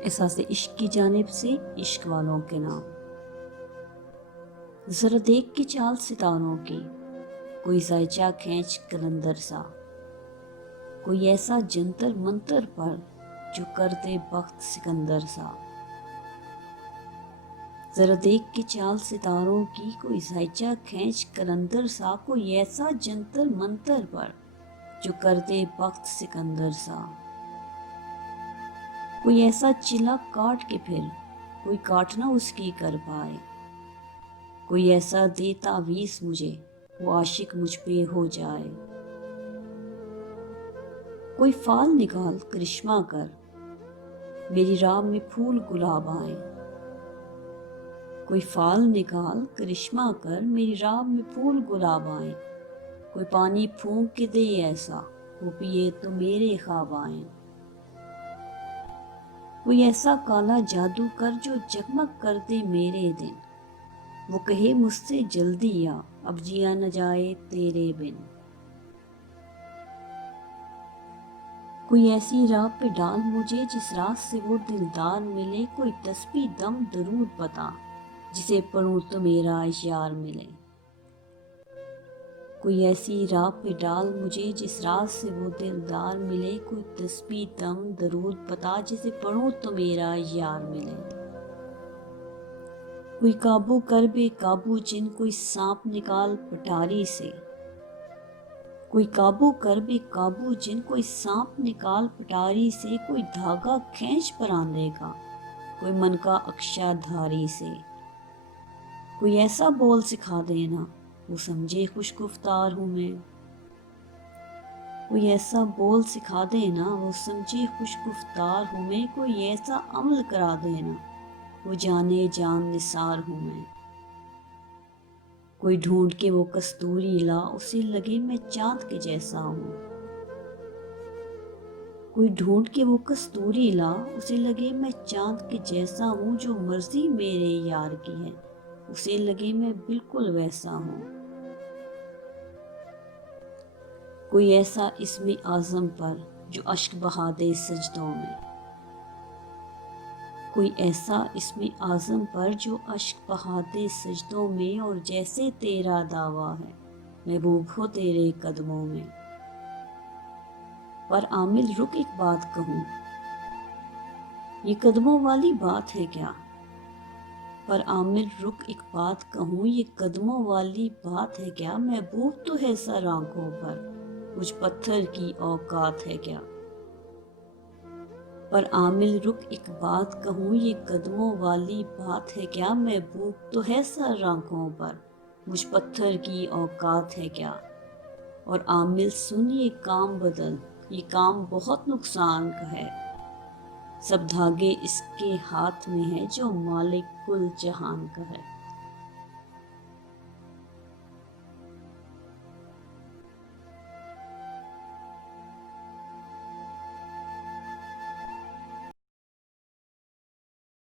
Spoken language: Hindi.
एहसास इश्क की जानिब से इश्क वालों के नाम। जरा देख के चाल सितारों की, कोई जायचा खींच कलंदर सा, कोई ऐसा जंतर मंतर पर जो कर दे बख्त सिकंदर सा। जरा देख के चाल सितारों की, कोई जायचा खींच कलंदर सा, कोई ऐसा जंतर मंतर पर जो कर दे बख्त सिकंदर सा। कोई ऐसा चिल्ला काट के फिर कोई काटना उसकी कर पाए, कोई ऐसा दे तावीज़ मुझे वो आशिक मुझ पे हो जाए। कोई फाल निकाल करिश्मा कर मेरी राह में फूल गुलाब आए, कोई फाल निकाल करिश्मा कर मेरी राह में फूल गुलाब आए। कोई पानी फूंक के दे ऐसा वो पिए तो मेरे ख्वाब आए। कोई ऐसा काला जादू कर जो जगमग कर दे मेरे दिन, वो कहे मुझसे जल्दी आ अब जिया न जाए तेरे बिन। कोई ऐसी राह पे डाल मुझे जिस राह से वो दिलदार मिले, कोई तस्बीह दम दरूद बता जिसे पढ़ूं तो मेरा यार मिले। कोई ऐसी राह पे डाल मुझे जिस राह से वो दिलदार मिले, कोई तस्बीह दम दरूद बता जिसे पढ़ूं तो मेरा यार मिले। कोई काबू कर बेकाबू जिन कोई सांप निकाल पटारी से, कोई काबू कर बेकाबू जिन कोई सांप निकाल पटारी से। कोई धागा खींच परांदे का कोई मन का अक्षा धारी से। कोई ऐसा बोल सिखा देना वो समझे खुश गुफ्तार हूँ मैं, कोई ऐसा बोल सिखा देना वो समझे खुश गुफ्तार हूँ मैं। कोई ऐसा अमल करा देना वो जाने जान निसार हूँ मैं। कोई ढूंढ के वो कस्तूरी ला उसे लगे मैं चांद के जैसा हूँ, कोई ढूंढ के वो कस्तूरी ला उसे लगे मैं चांद के जैसा हूँ। जो मर्जी मेरे यार की है उसे लगे मैं बिल्कुल वैसा हूँ। कोई ऐसा इसमें आज़म पर जो अश्क बहा दे सजदों में, कोई ऐसा इसमें आज़म पर जो अश्क बहा दे सजदों में। और जैसे तेरा दावा है महबूब हो तेरे कदमों में। पर आमिल रुक एक बात कहूँ, ये कदमों वाली बात है क्या। पर आमिल रुक एक बात कहूँ, ये कदमों वाली बात है क्या। महबूब तो है सर आंखों पर मुझ पत्थर की औकात है क्या। पर आमिल रुक एक बात कहूँ, ये कदमों वाली बात है क्या। महबूब तो है सर आंखों पर मुझ पत्थर की औकात है क्या। और आमिल सुन ये काम बदल, ये काम बहुत नुकसान का है। सब धागे इसके हाथ में है जो मालिक कुल जहान का है।